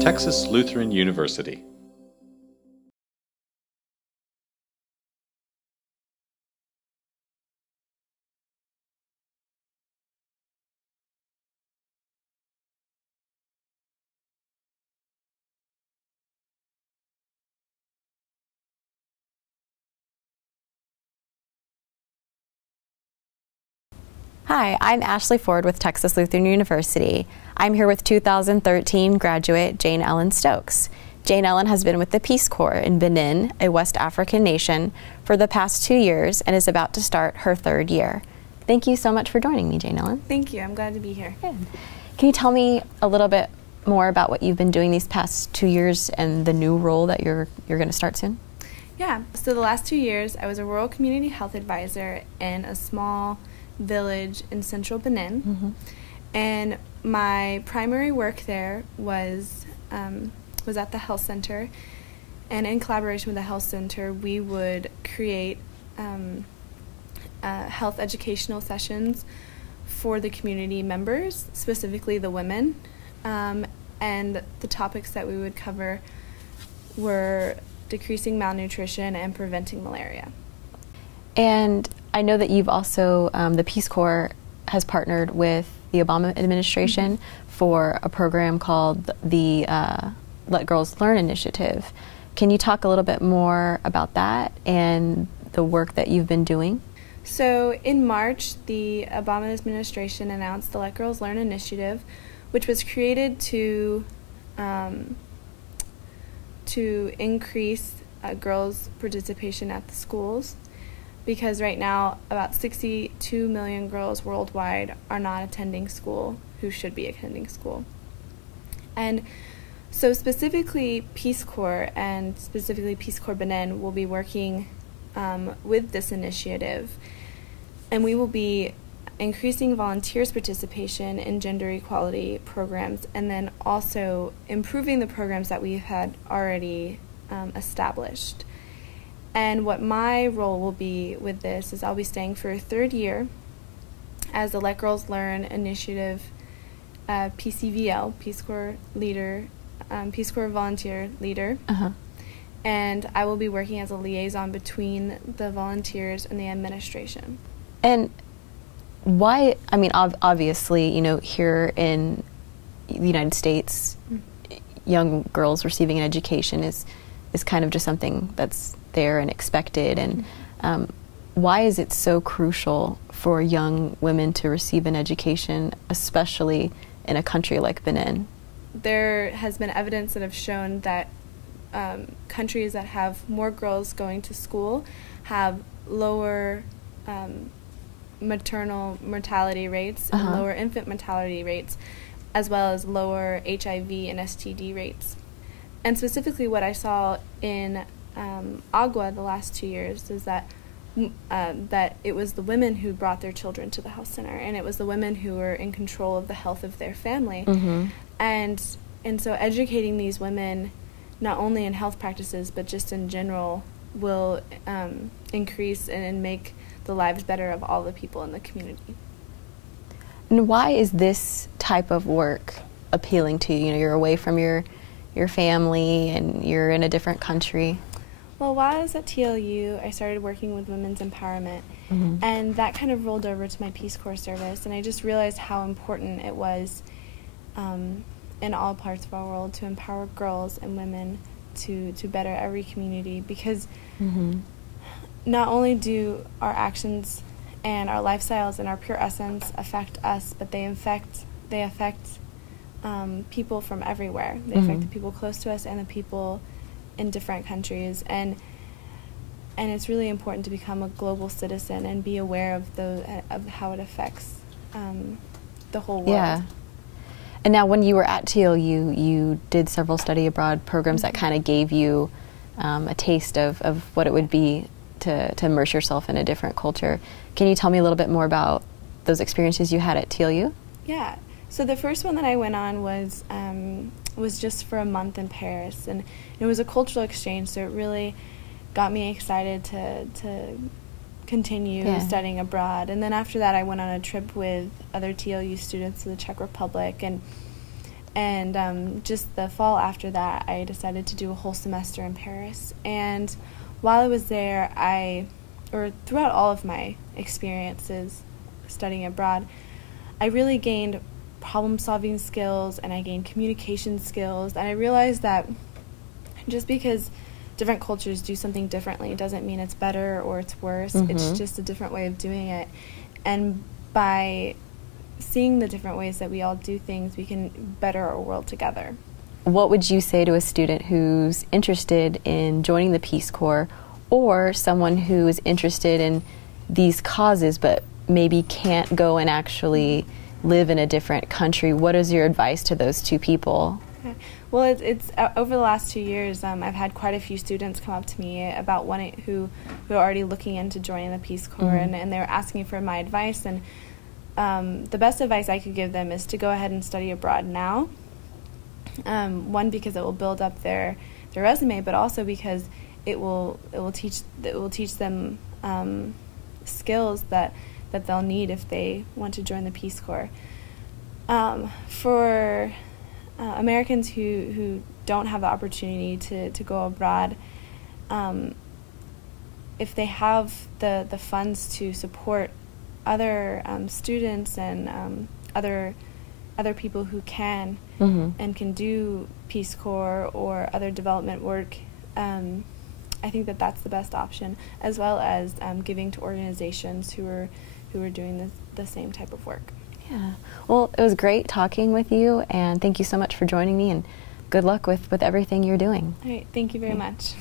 Texas Lutheran University. Hi, I'm Ashlie Ford with Texas Lutheran University. I'm here with 2013 graduate Jaynellen Stokes. Jaynellen has been with the Peace Corps in Benin, a West African nation, for the past 2 years and is about to start her 3rd year. Thank you so much for joining me, Jaynellen. Thank you. I'm glad to be here. Good. Can you tell me a little bit more about what you've been doing these past 2 years and the new role that you're going to start soon? Yeah. So the last 2 years, I was a rural community health advisor in a small village in central Benin, and my primary work there was at the health center, and in collaboration with the health center we would create health educational sessions for the community members, specifically the women, and the topics that we would cover were decreasing malnutrition and preventing malaria. And I know that you've also, the Peace Corps has partnered with the Obama administration for a program called the Let Girls Learn initiative. Can you talk a little bit more about that and the work that you've been doing? So in March, the Obama administration announced the Let Girls Learn initiative, which was created to increase girls' participation at the schools, because right now about 62 million girls worldwide are not attending school who should be attending school. And so specifically Peace Corps, and specifically Peace Corps Benin, will be working with this initiative, and we will be increasing volunteers' participation in gender equality programs, and then also improving the programs that we've had already established. And what my role will be with this is I'll be staying for a 3rd year as the Let Girls Learn initiative PCVL, Peace Corps leader, Peace Corps volunteer leader. And I will be working as a liaison between the volunteers and the administration. And why, I mean, obviously, you know, here in the United States, young girls receiving an education is kind of just something that's there and expected, and why is it so crucial for young women to receive an education, especially in a country like Benin? There has been evidence that have shown that countries that have more girls going to school have lower maternal mortality rates and lower infant mortality rates, as well as lower HIV and STD rates. And specifically what I saw in Agua the last 2 years is that it was the women who brought their children to the health center, and it was the women who were in control of the health of their family. And so educating these women, not only in health practices but just in general, will increase and make the lives better of all the people in the community. And why is this type of work appealing to you? You know, you're away from your family and you're in a different country. Well, while I was at TLU, I started working with women's empowerment, and that kind of rolled over to my Peace Corps service, and I just realized how important it was in all parts of our world to empower girls and women to better every community, because not only do our actions and our lifestyles and our pure essence affect us, but they affect people from everywhere. They affect the people close to us and the people in different countries, and it's really important to become a global citizen and be aware of how it affects the whole world. Yeah. And now when you were at TLU, you did several study abroad programs that kind of gave you a taste of what it would be to immerse yourself in a different culture. Can you tell me a little bit more about those experiences you had at TLU? Yeah. So the first one that I went on was just for a month in Paris, and it was a cultural exchange, so it really got me excited to continue studying abroad. And then after that, I went on a trip with other TLU students to the Czech Republic, and just the fall after that, I decided to do a whole semester in Paris. And while I was there, throughout all of my experiences studying abroad, I really gained problem-solving skills, and I gained communication skills, and I realized that just because different cultures do something differently doesn't mean it's better or it's worse. It's just a different way of doing it. And by seeing the different ways that we all do things, we can better our world together. What would you say to a student who's interested in joining the Peace Corps, or someone who is interested in these causes but maybe can't go and actually live in a different country? What is your advice to those two people? Okay. Well, it's over the last 2 years, I've had quite a few students come up to me about who are already looking into joining the Peace Corps, and they were asking for my advice. And the best advice I could give them is to go ahead and study abroad now. One, because it will build up their resume, but also because it will teach them skills that they'll need if they want to join the Peace Corps. For Americans who don't have the opportunity to go abroad, if they have the funds to support other students and other people who can and can do Peace Corps or other development work, I think that's the best option, as well as giving to organizations who are doing the same type of work. Yeah. Well, it was great talking with you, and thank you so much for joining me, and good luck with everything you're doing. All right. Thank you very much.